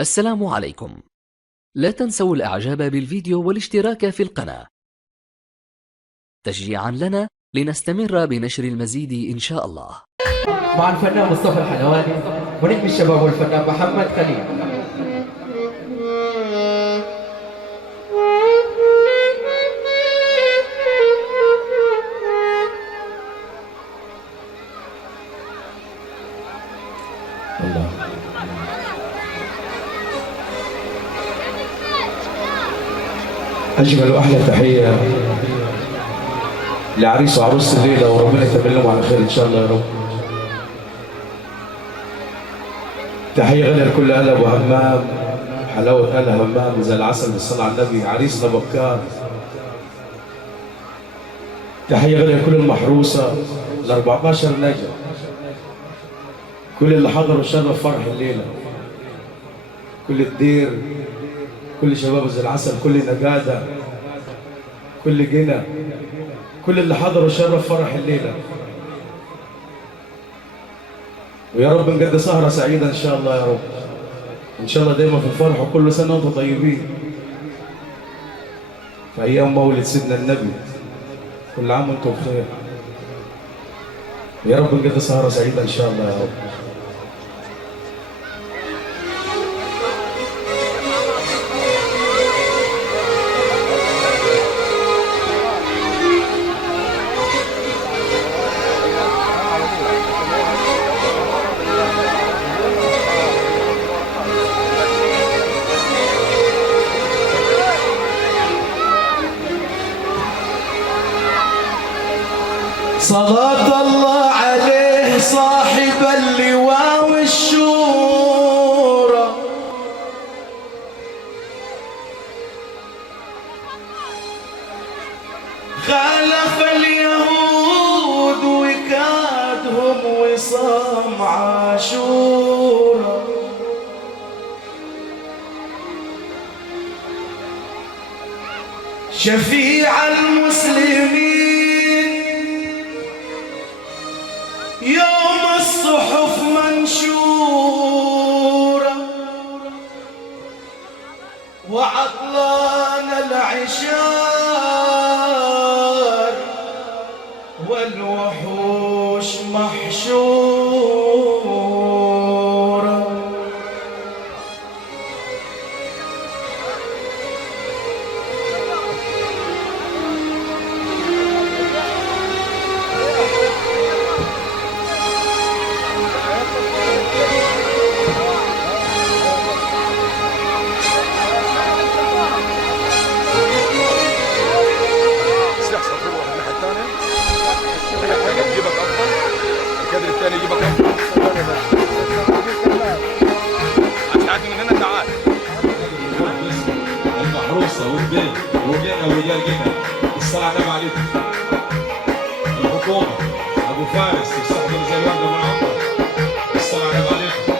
السلام عليكم. لا تنسوا الإعجاب بالفيديو والاشتراك في القناة تشجيعا لنا لنستمر بنشر المزيد إن شاء الله. مع الفنان مصطفى الحلواني ونجم الشباب والفنان محمد خليل. الله. أجمل وأحلى تحية لعريس وعروس الليلة، وربنا يتمم على خير إن شاء الله يا رب. تحية غالية لكل أهل أبو همام، حلاوة أهل همام زي العسل بالصلاة على النبي، عريسنا بكار. تحية غالية لكل المحروسة، ال 14 نجم، كل اللي حضروا شرف فرح الليلة، كل الدير، كل شباب زي العسل، كل نجادة، كل جنى، كل اللي حضروا شرف فرح الليلة. ويا رب نقضي سهرة سعيدة إن شاء الله يا رب، إن شاء الله دايما في الفرح، وكل سنة وأنتم طيبين في أيام مولد سيدنا النبي، كل عام وأنتم بخير. يا رب نقضي سهرة سعيدة إن شاء الله يا رب. صلاة الله عليه صاحب اللواء والشورى، خالف اليهود وكادهم وصام عاشورا، شفيع المسلمين يوم الصحف منشورة، وعطلان العشار والوحوش محشورة. الكادر الثاني يجيبك افضل. هتعدي من هنا تعال. المحروسه والبيت وجينا ورجال جينا، الصلاه على النبي عليكم. الحكومه ابو فارس يستحضر زي الورده من عمره، الصلاه على النبي عليكم.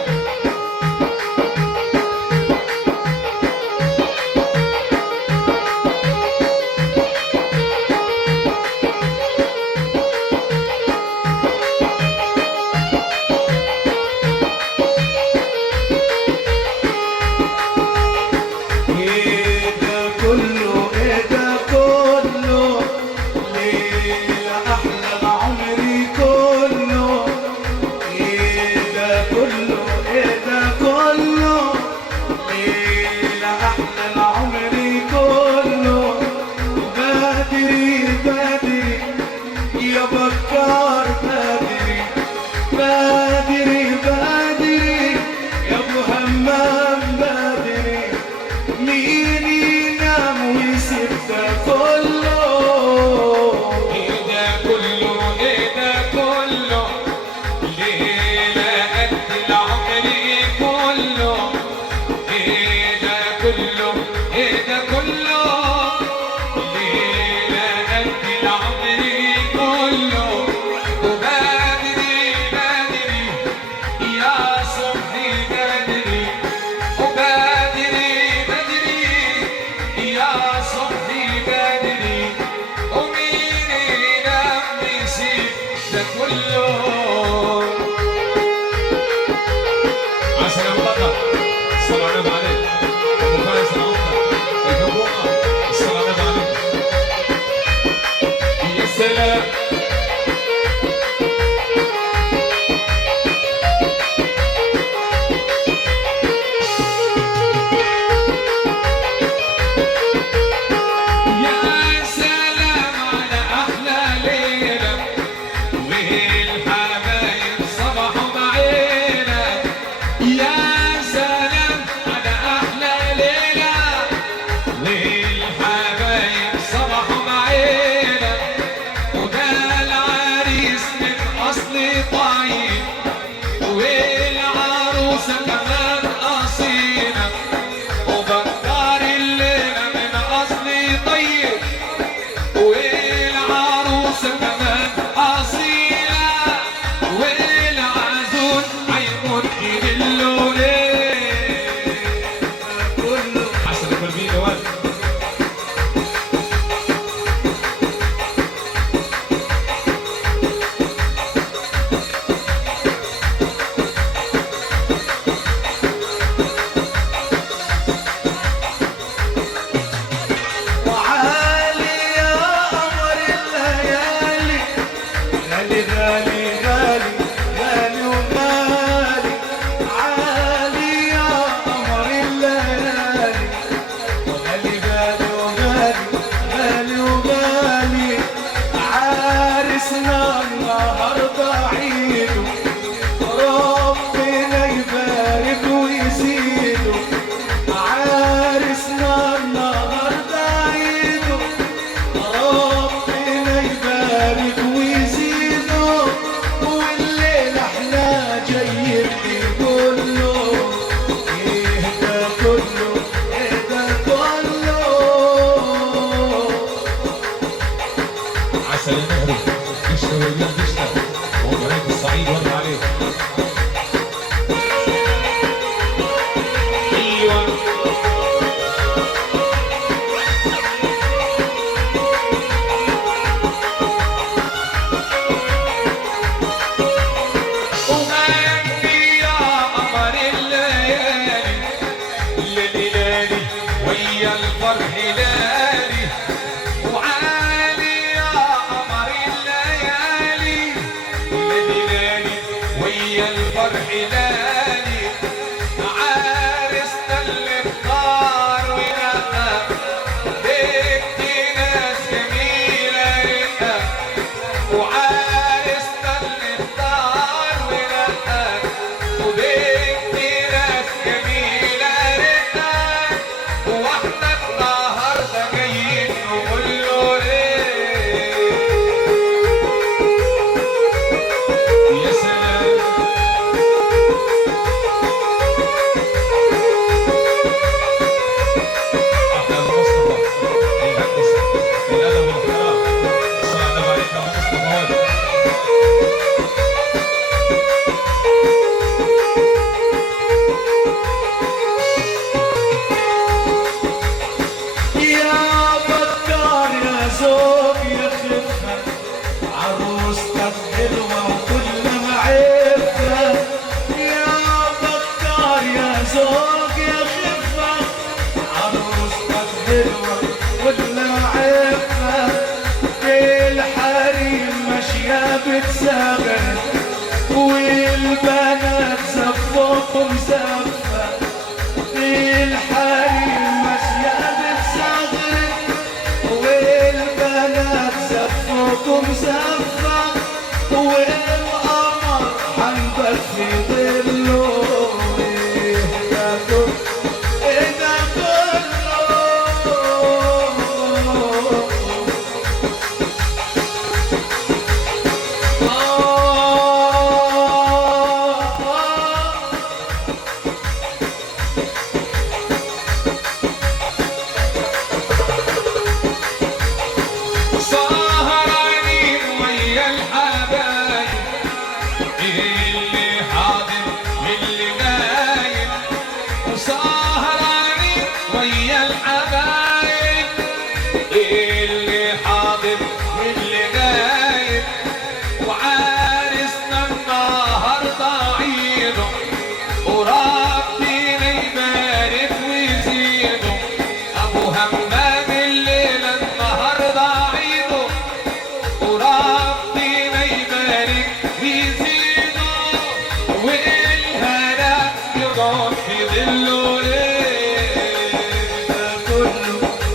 له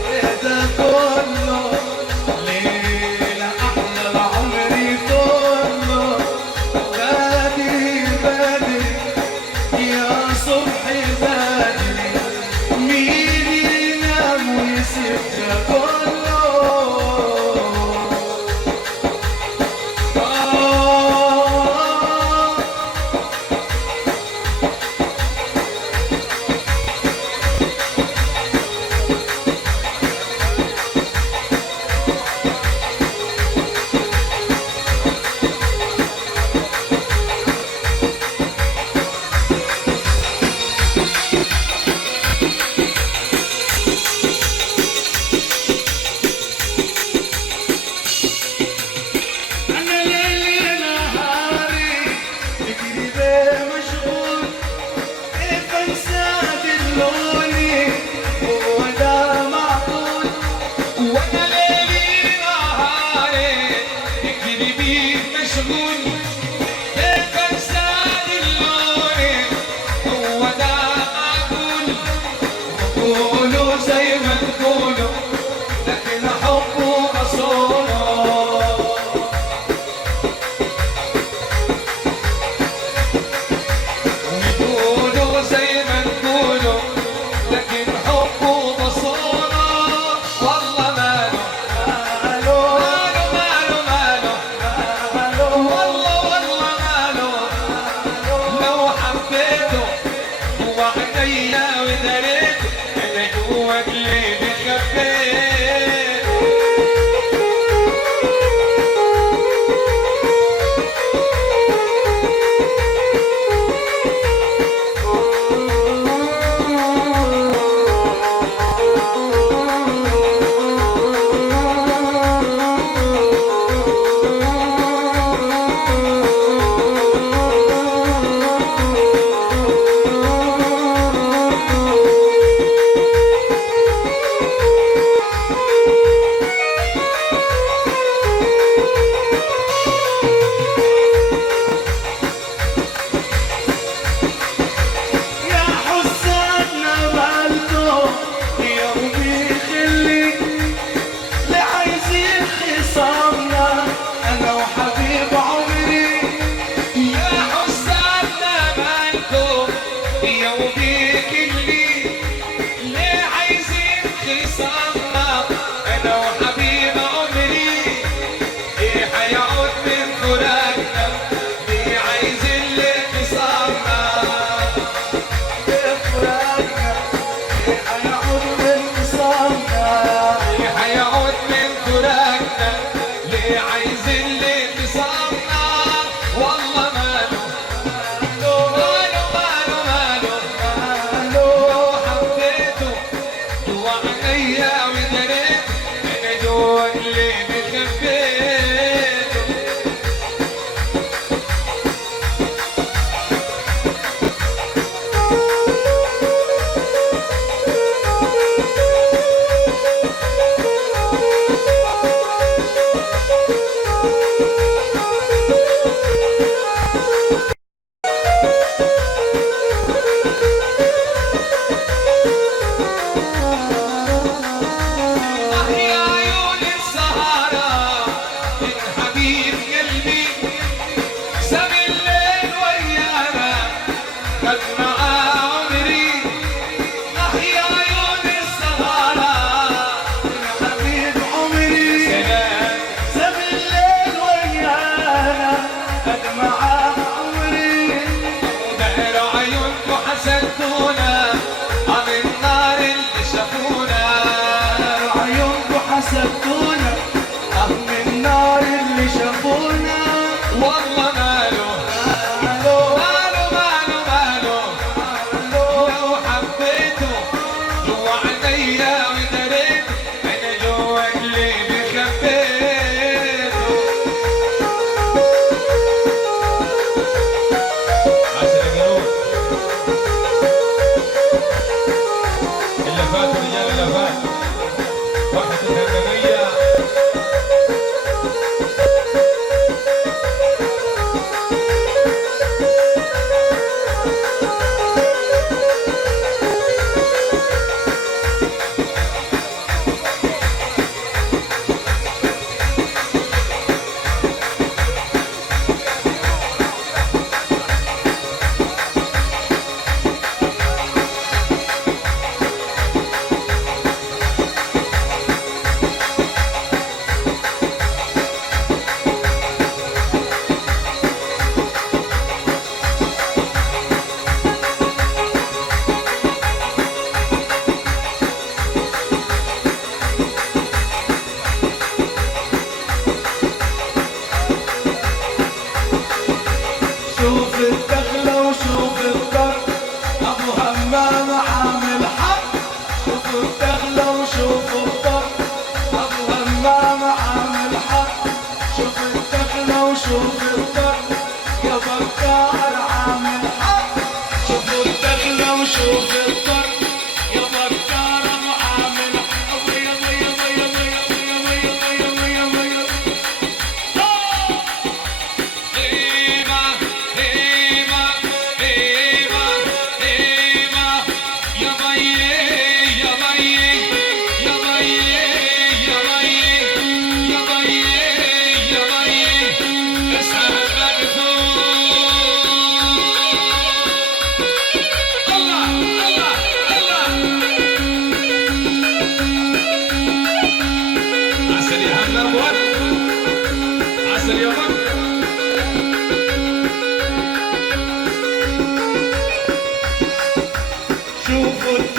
ايه ده كله ليلة احلى العمر كله بادي بادي يا صبحي بادي مين ينام ويسيب ده كله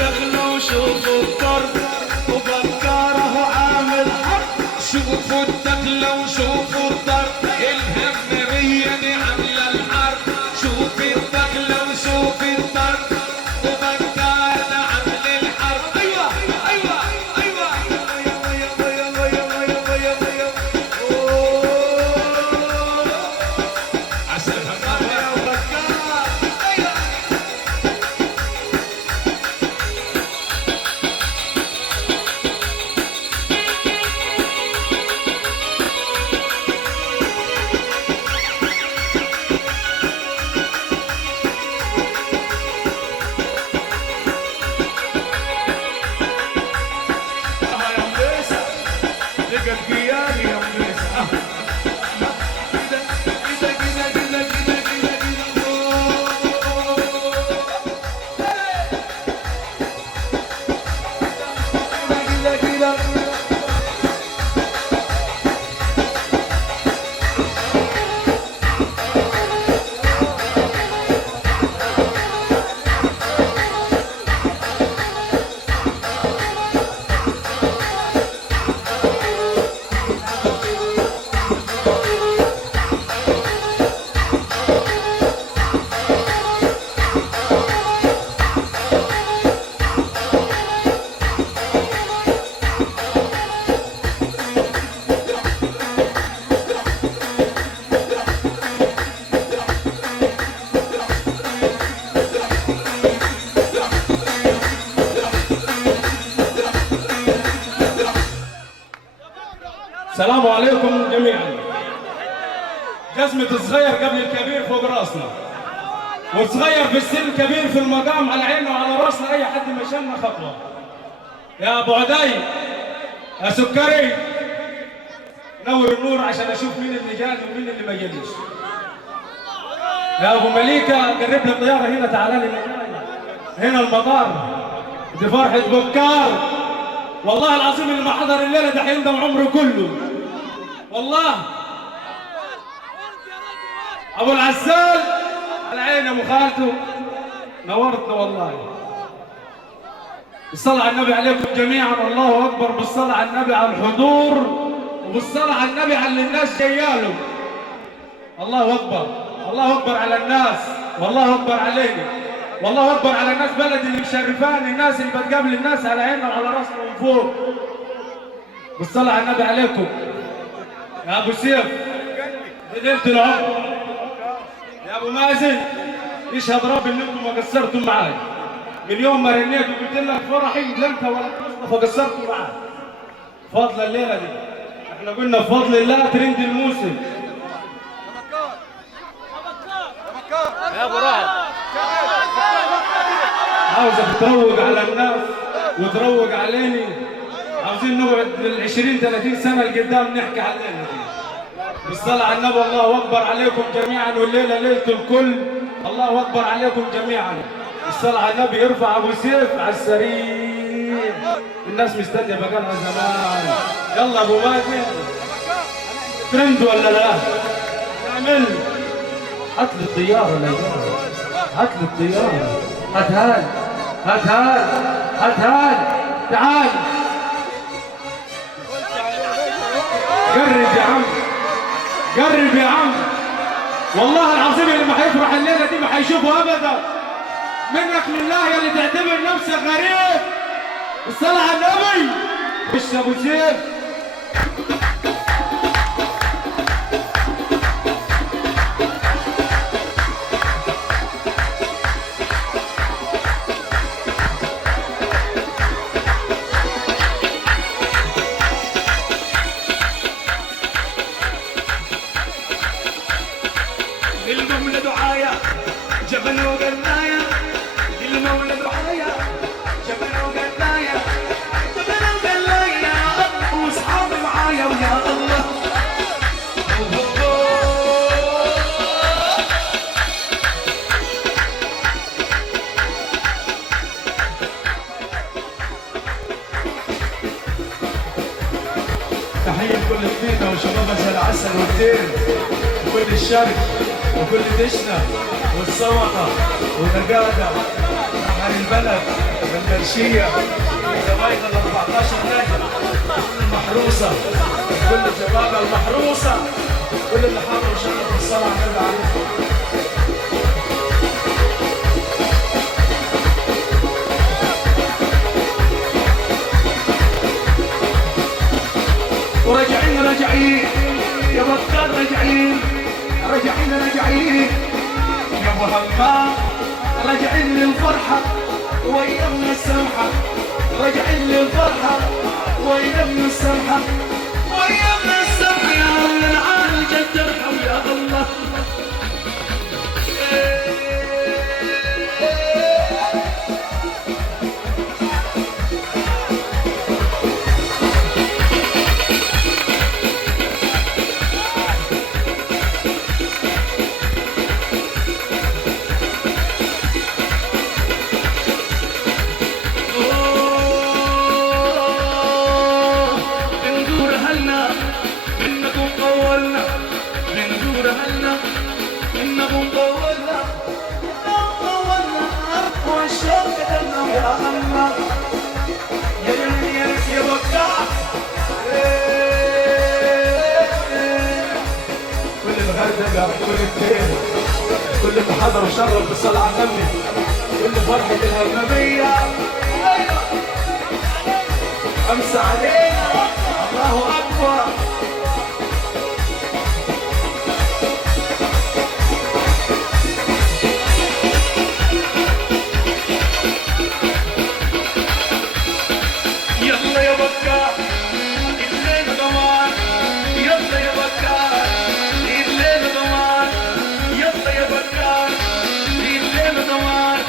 الدخل وشوفوا الضرب وبكاره عامل حرب. شوفوا الدخل وشوفوا الضرب الهمرية دي عاملة الحرب. شوفي الدخل وشوفي الضرب وبكاره عامل الحرب. ايوه ايوه ايوه السلام عليكم جميعا. جزمة الصغير قبل الكبير فوق راسنا، والصغير في السن كبير في المقام على عيننا وعلى راسنا اي حد مشينا خطوه. يا ابو عدي يا سكري نور النور عشان اشوف مين اللي جاني ومين اللي ما جانيش. يا ابو مليكه قرب لي الطياره هنا، تعال لي هنا المطار. دي فرحه بكار، والله العظيم اللي ما حضر الليله ده حيندم عمره كله. والله ابو العسال على عيني ابو خالته نورتنا والله. بالصلاة على النبي عليكم جميعا، والله اكبر. بالصلاة على النبي على الحضور، وبالصلاة على النبي على اللي الناس جاياله. الله اكبر، الله اكبر على الناس، والله اكبر علينا، والله اكبر على الناس بلدي اللي مشرفاني، الناس اللي بتقابل الناس على عيننا وعلى راسنا من فوق. بالصلاة على النبي عليكم. يا ابو سيف ليلة العمر، يا ابو مازن يشهد ربي ان انتم ما قصرتم معاي. من يوم ما رنيت وقلت لك فرحي لا انت ولا مصطفى قصرتوا معاي. فضل الليله دي احنا قلنا بفضل الله ترند الموسم. يا ابو رعد عاوزك تروج على الناس وتروج عليني. عاوزين نقعد لل20 30 سنه لقدام نحكي على الليله دي. بالصلاة على النبي، الله أكبر عليكم جميعا، والليلة ليلة الكل. الله أكبر عليكم جميعا. بالصلاة على النبي يرفع أبو سيف على السرير. الناس مستنية بقالها زمان. يلا أبو مازن ترند ولا لا؟ نعمل هات لي الطيارة ولا هات لي الطيارة. هات هات هات هات هات تعال قرب يا عم، قرب يا عم. والله العظيم اللي ما حيفرح الليله دي ما حيشوفه ابدا. منك لله يا اللي تعتبر نفسك غريب. الصلاة على النبي. وش ابو سيف للمولى دعايا جبل وقنايا، للمولى دعايا جبل وقنايا، جبل وقنايا واصحابي معايا ويا الله. تحية لكل اثنين وشباب العسل والدين وكل الشرق وكل دشنا والسوطة والنقادة أهل البلد. المنشية زوايد ال 14 نجم المحروسة كل شباب المحروسة كل اللي حاضر شرف الصلاة على النبي عليه. راجعين يا بطال راجعين يا ابو همام راجعين للفرحة ويمنا السمحة راجعين للفرحة ويمنا السمحة ويمنا السمحة يا أهل العالم جد ارحم يا الله. كل اللي حضر وشرف بالصلاة على النبي كل فرحة الهمامية أمس علينا الله أكبر. يلا يا بكار الليلة ضمان يلا يا بكار الليلة ضمان يلا يا بكار الليلة ضمان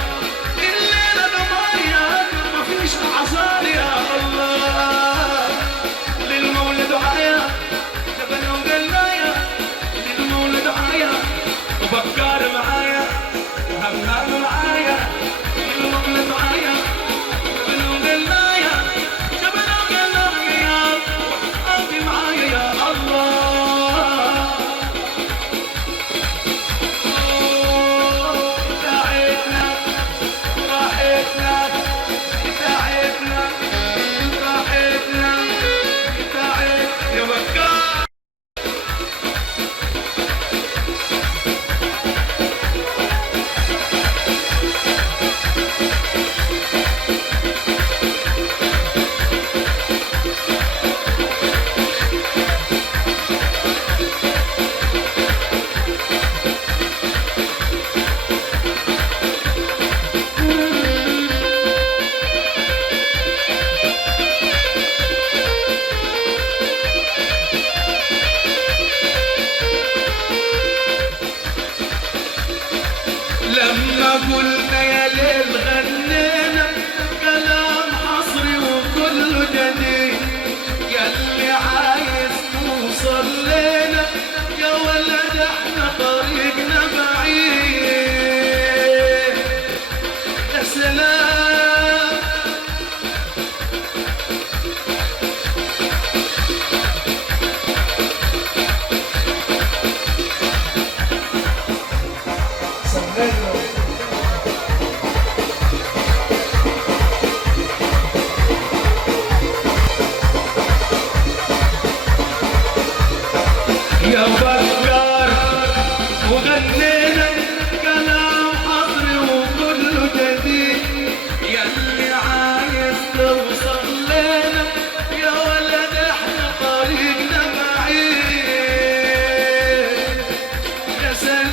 الليلة ضمان يا ما فيش أعذار يا الله. للمولى دعايا جبل وقلايا للمولى دعايا وبكار معايا وهمام معايا للمولى دعايا جبل وقلايا جبل وقلايا وحقاتي معايا يا الله. تعبنا راحتنا تعبنا راحتنا تعب يا بكار. لما قلنا يا ليل غنينا كلام حصري وكله جديد ياللي عايز توصل لنا يا ولد احنا طريقنا بعيد يا سلام. يا بكار وغنينا كلام حصري وكله جديد ياللي عايز توصل لنا يا ولد احنا طريقنا بعيد يا سلام.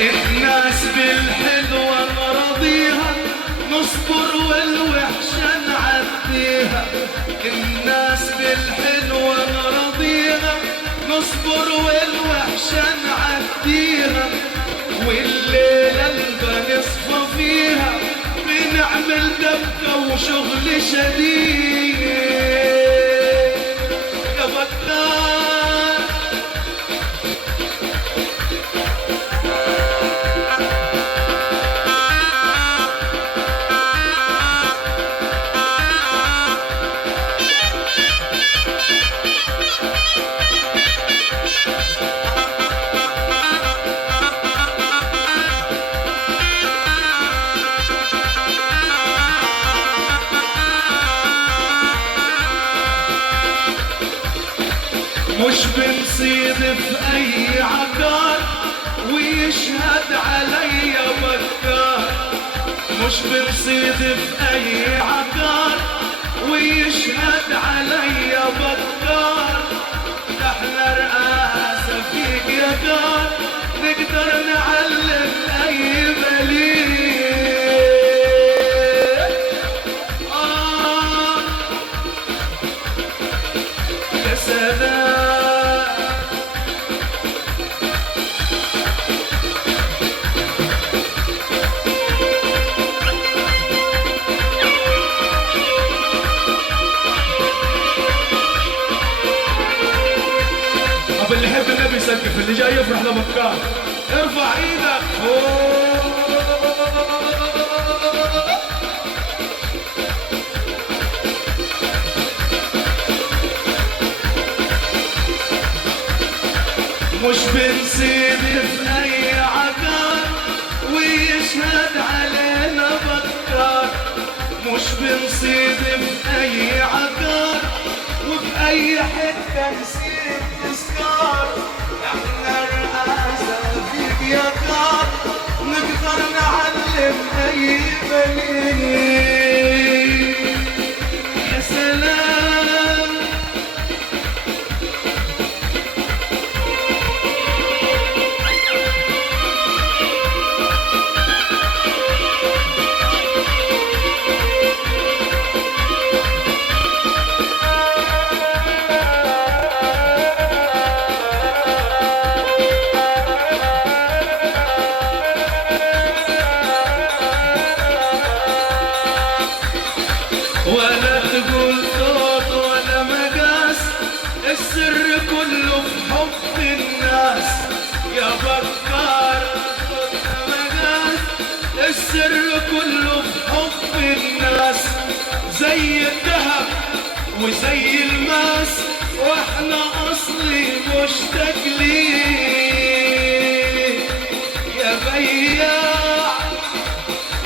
الناس بالحلوة نرضيها نصبر والوحشة نعديها الناس بالحلوة نرضيها نصبر والوحشة نعديها والليلة اللي نصفى فيها بنعمل دبكة وشغل شديد يا بكار. مش بنصيد في اي عقار ويشهد علي بكار، مش بنصيد في اي عقار ويشهد علي بكار، احنا رئاسة فيك يا دار نقدر نعلم اي بليد. يا سلام اللي يحب النبي يسقف، اللي جاي يفرح لمكان ارفع ايدك فوق. مش بنسيب في اي عقار ويشهد علينا بكار، مش بنسيب في اي عقار وفي اي حته نسيب تذكار، احنا الرئاسة فيك يا دار نقدر نعلم اي بليد. يا سلام ولا تقول صوت ولا مقاس، السر كله في حب الناس يا بكار، ولا مقاس السر كله في حب الناس، زي الذهب وزي الماس واحنا اصلي مشتاق ليه يا بياع.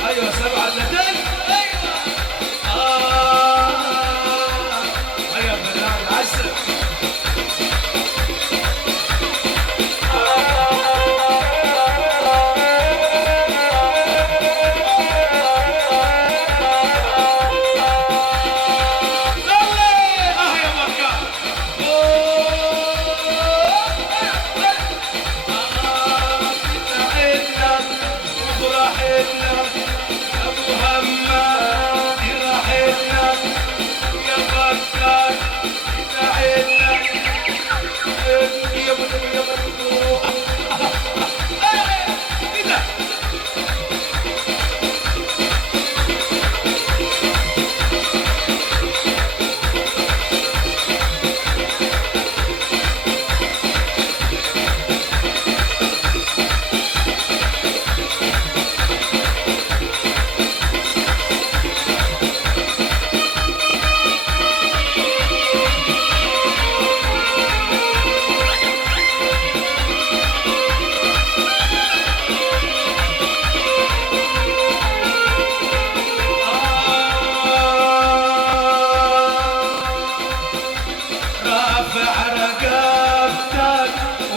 ايوه سبعة لدي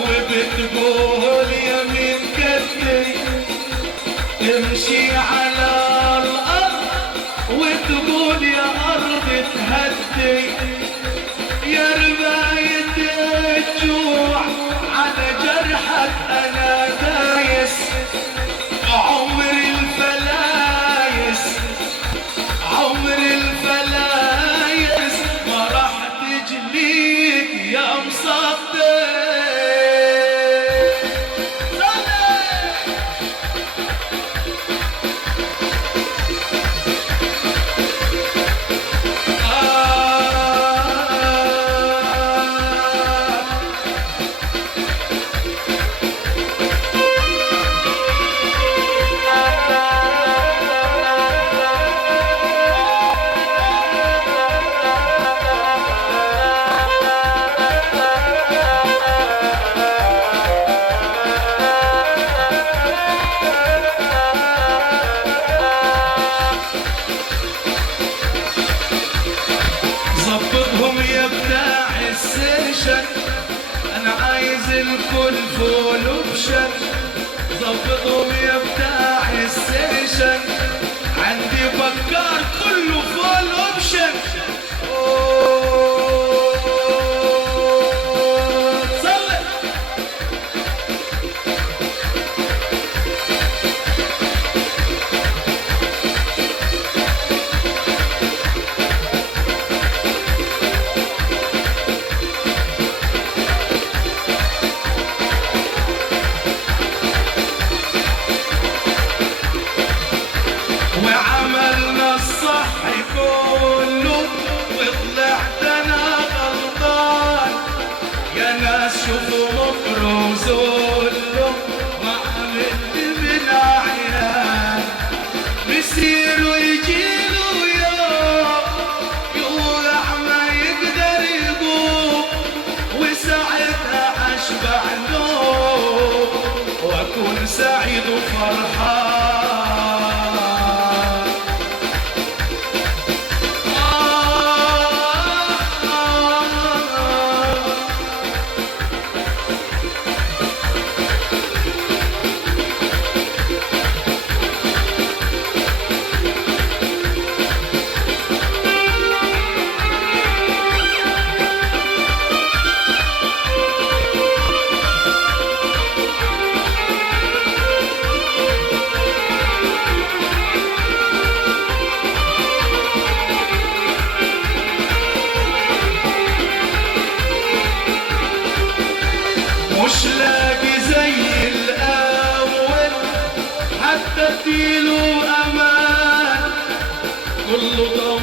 وبتقول يمين كتفي تمشي على الأرض وتقول يا أرض تهدي، يا رباية الجوع على جرحك أنا دايس، عمر الفلايس عمر الفلايس ما راح تجليك يا مصدق. كل فول وبشن ظبطهم يا بتاع السيشن عندي بكار كله فول وبشن صلي وعملنا الصح كله وطلعت انا غلطان يا ناس شوفوا مفروز له ما عملت من عيان بيصير ويجيله يوم يوقع ما يقدر يقوم وساعتها اشبع نوم واكون سعيد وفرحان مش لاقي زي الأول حتى اديله أمان كله